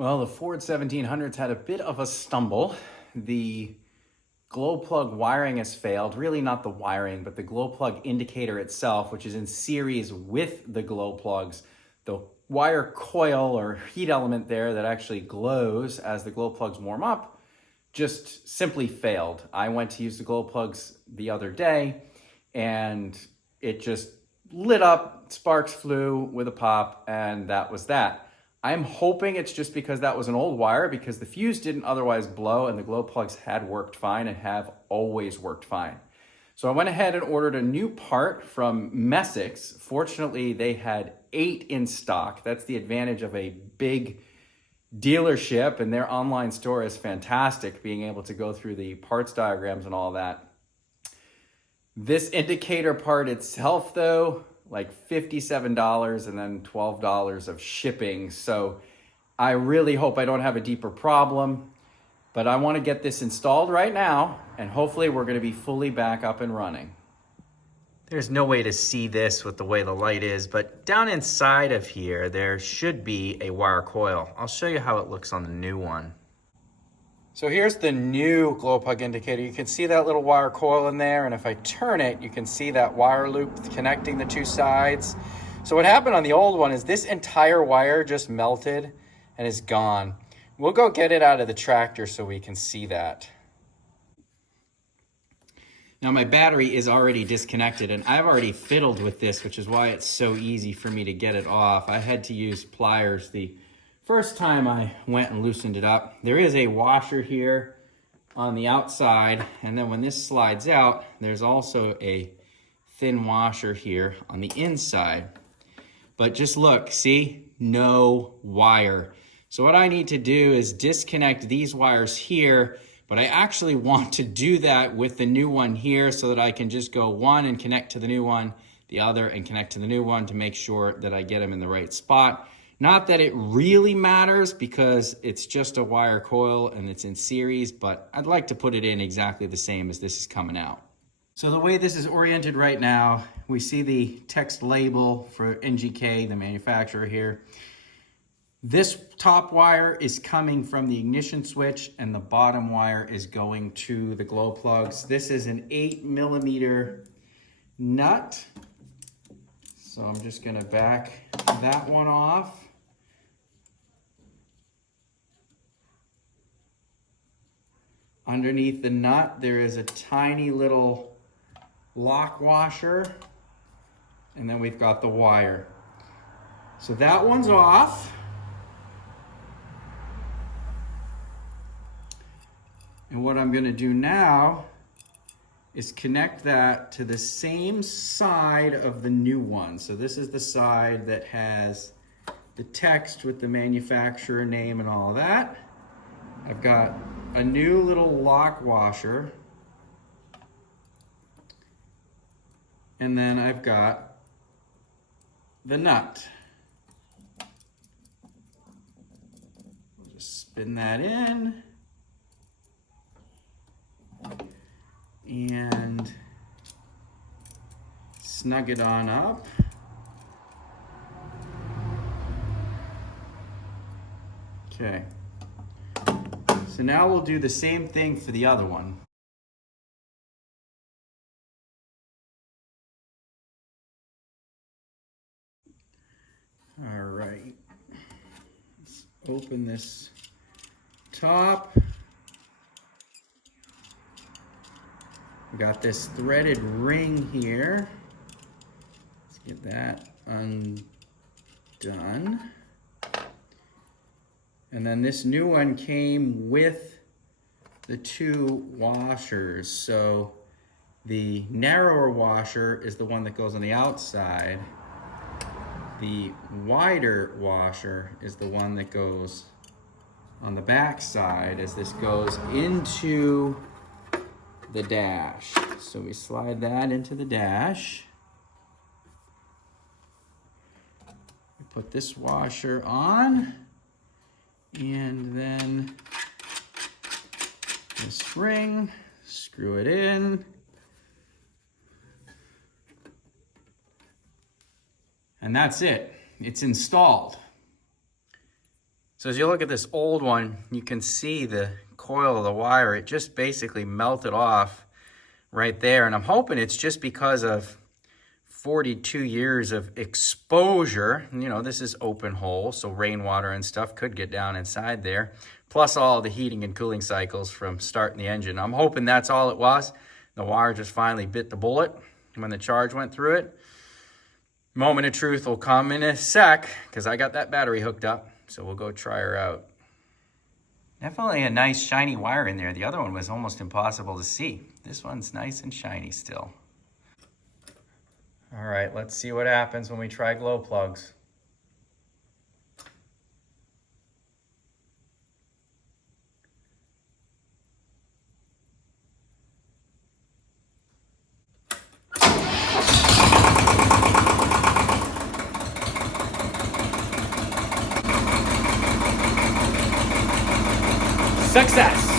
Well, the Ford 1700's had a bit of a stumble. The glow plug wiring has failed. Really not the wiring, but the glow plug indicator itself, which is in series with the glow plugs. The wire coil or heat element there that actually glows as the glow plugs warm up just simply failed. I went to use the glow plugs the other day and it just lit up, sparks flew with a pop, and that was that. I'm hoping it's just because that was an old wire, because the fuse didn't otherwise blow and the glow plugs had worked fine and have always worked fine. So I went ahead and ordered a new part from Messicks. Fortunately, they had 8 in stock. That's the advantage of a big dealership, and their online store is fantastic, being able to go through the parts diagrams and all that. This indicator part itself, though, like $57 and then $12 of shipping. So I really hope I don't have a deeper problem, but I want to get this installed right now, and hopefully we're going to be fully back up and running. There's no way to see this with the way the light is, but down inside of here, there should be a wire coil. I'll show you how it looks on the new one. So here's the new glow plug indicator. You can see that little wire coil in there, and if I turn it, you can see that wire loop connecting the two sides. So what happened on the old one is this entire wire just melted and is gone. We'll go get it out of the tractor so we can see that. Now my battery is already disconnected, and I've already fiddled with this, which is why it's so easy for me to get it off. I had to use pliers the first time I went and loosened it up. There is a washer here on the outside, and then when this slides out, there's also a thin washer here on the inside. But just look, see? No wire. So what I need to do is disconnect these wires here, but I actually want to do that with the new one here so that I can just go one and connect to the new one, the other and connect to the new one to make sure that I get them in the right spot. Not that it really matters because it's just a wire coil and it's in series, but I'd like to put it in exactly the same as this is coming out. So the way this is oriented right now, we see the text label for NGK, the manufacturer here. This top wire is coming from the ignition switch and the bottom wire is going to the glow plugs. This is an 8mm nut. So I'm just gonna back that one off. Underneath the nut, there is a tiny little lock washer, and then we've got the wire. So that one's off. And what I'm gonna do now is connect that to the same side of the new one. So this is the side that has the text with the manufacturer name and all that. I've got a new little lock washer. And then I've got the nut. We'll just spin that in. And snug it on up. Okay. So now we'll do the same thing for the other one. All right. Let's open this top. We got this threaded ring here. Let's get that undone. And then this new one came with the two washers. So the narrower washer is the one that goes on the outside. The wider washer is the one that goes on the back side as this goes into the dash. So we slide that into the dash. We put this washer on, and then this ring, screw it in. And that's it. It's installed. So as you look at this old one, you can see the coil of the wire. It just basically melted off right there. And I'm hoping it's just because of 42 years of exposure. You know, this is open hole, so rainwater and stuff could get down inside there. Plus all the heating and cooling cycles from starting the engine. I'm hoping that's all it was. The wire just finally bit the bullet when the charge went through it. Moment of truth will come in a sec, because I got that battery hooked up. So we'll go try her out. Definitely a nice shiny wire in there. The other one was almost impossible to see. This one's nice and shiny still. All right, let's see what happens when we try glow plugs. Success!